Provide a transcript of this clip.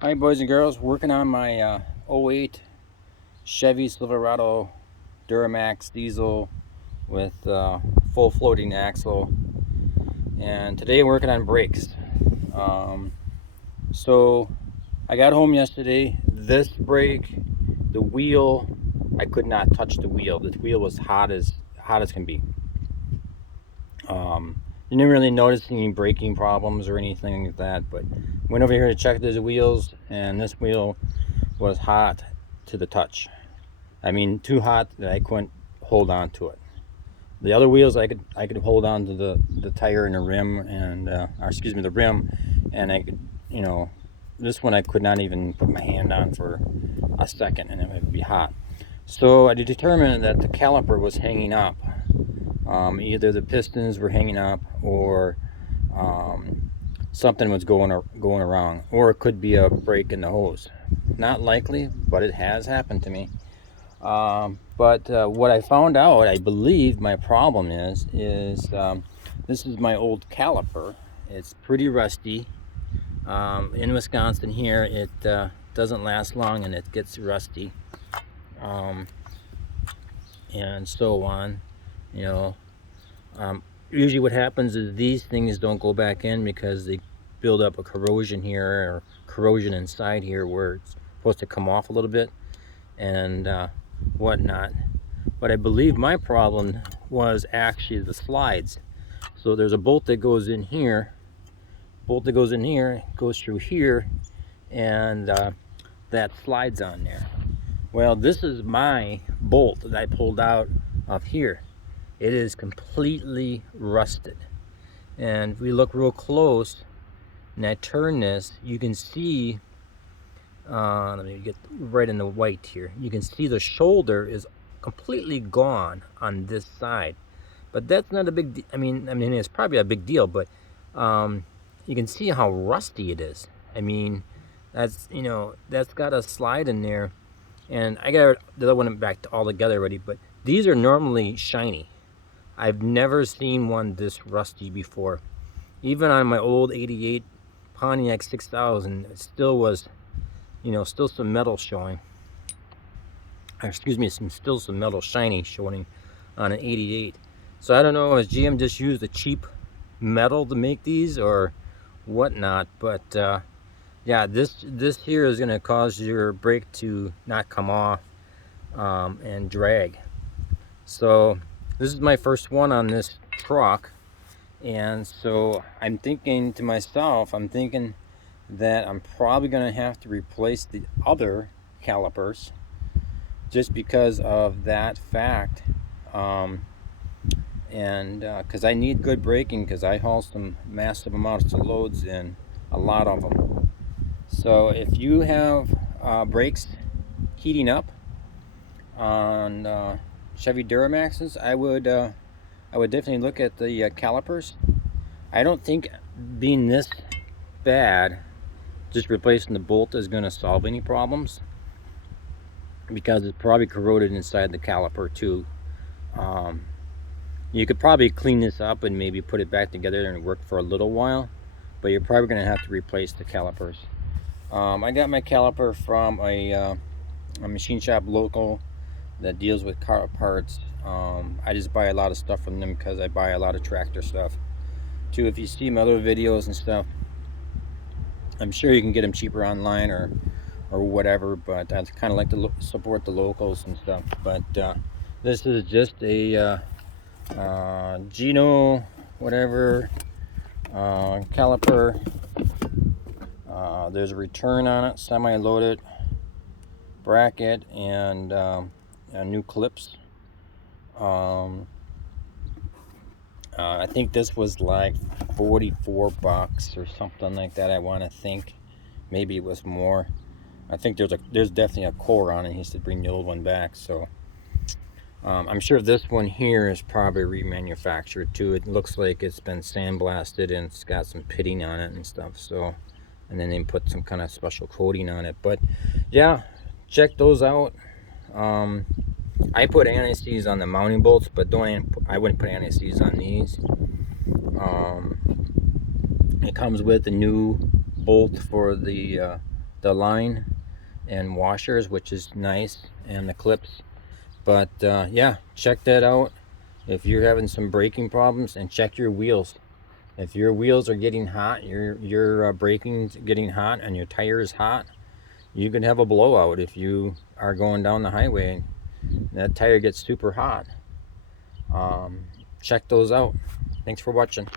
Hi boys and girls, working on my '08 Chevy Silverado Duramax diesel with full floating axle, and today I'm working on brakes. Um, so I got home yesterday. This brake, the wheel, I could not touch the wheel. The wheel was hot as can be. Didn't really notice any braking problems or anything like that, but went over here to check these wheels, and this wheel was hot to the touch. I mean, too hot that I couldn't hold on to it. The other wheels I could hold on to the tire and the rim, and or excuse me, the rim, and I could, this one I could not even put my hand on for a second, and it would be hot. So I determined that the caliper was hanging up. Either the pistons were hanging up, or something was going around, or it could be a break in the hose. Not likely, but it has happened to me. But what I found out, I believe my problem is this is my old caliper. It's pretty rusty. In Wisconsin here, it doesn't last long and it gets rusty, and so on. You know, usually what happens is these things don't go back in because they build up a corrosion here, or corrosion inside here where it's supposed to come off a little bit, and whatnot. But I believe my problem was actually the slides. So there's a bolt that goes in here, goes through here, and that slides on there. Well, this is my bolt that I pulled out of here. It is completely rusted, and if we look real close and I turn this, you can see, let me get right in the white here, you can see the shoulder is completely gone on this side. But that's not a big I mean it's probably a big deal, but you can see how rusty it is. I mean, that's got a slide in there, and I got the other one back all together already, but these are normally shiny. I've never seen one this rusty before. Even on my old '88 Pontiac 6000, it still was, still some metal showing. Or excuse me, still some metal shiny showing on an '88. So I don't know if GM just used a cheap metal to make these or whatnot, but yeah, this here is going to cause your brake to not come off and drag. So this is my first one on this truck, and so I'm thinking to myself, that I'm probably going to have to replace the other calipers just because of that fact, and because I need good braking, because I haul some massive amounts of loads in, a lot of them. So if you have brakes heating up on Chevy Duramaxes, I would definitely look at the calipers. I don't think being this bad, just replacing the bolt is going to solve any problems, because it's probably corroded inside the caliper too. You could probably clean this up and maybe put it back together and work for a little while, but you're probably going to have to replace the calipers. I got my caliper from a machine shop local that deals with car parts. I just buy a lot of stuff from them because I buy a lot of tractor stuff too. If you see my other videos and stuff, I'm sure you can get them cheaper online or whatever, but I kind of like to support the locals and stuff. But this is just a Gino whatever caliper. There's a return on it, semi-loaded bracket, and new clips. I think this was like $44 or something like that. I want to think maybe it was more. I think there's definitely a core on it. He said bring the old one back, so I'm sure this one here is probably remanufactured too. It looks like it's been sandblasted and it's got some pitting on it and stuff. So, and then they put some kind of special coating on it. But yeah, check those out. I put anti-seize on the mounting bolts, but I wouldn't put anti-seize on these. It comes with a new bolt for the the line and washers, which is nice, and the clips. But yeah, check that out if you're having some braking problems, and check your wheels. If your wheels are getting hot, your braking's getting hot, and your tire is hot, you can have a blowout if you are going down the highway and that tire gets super hot. Check those out. Thanks for watching.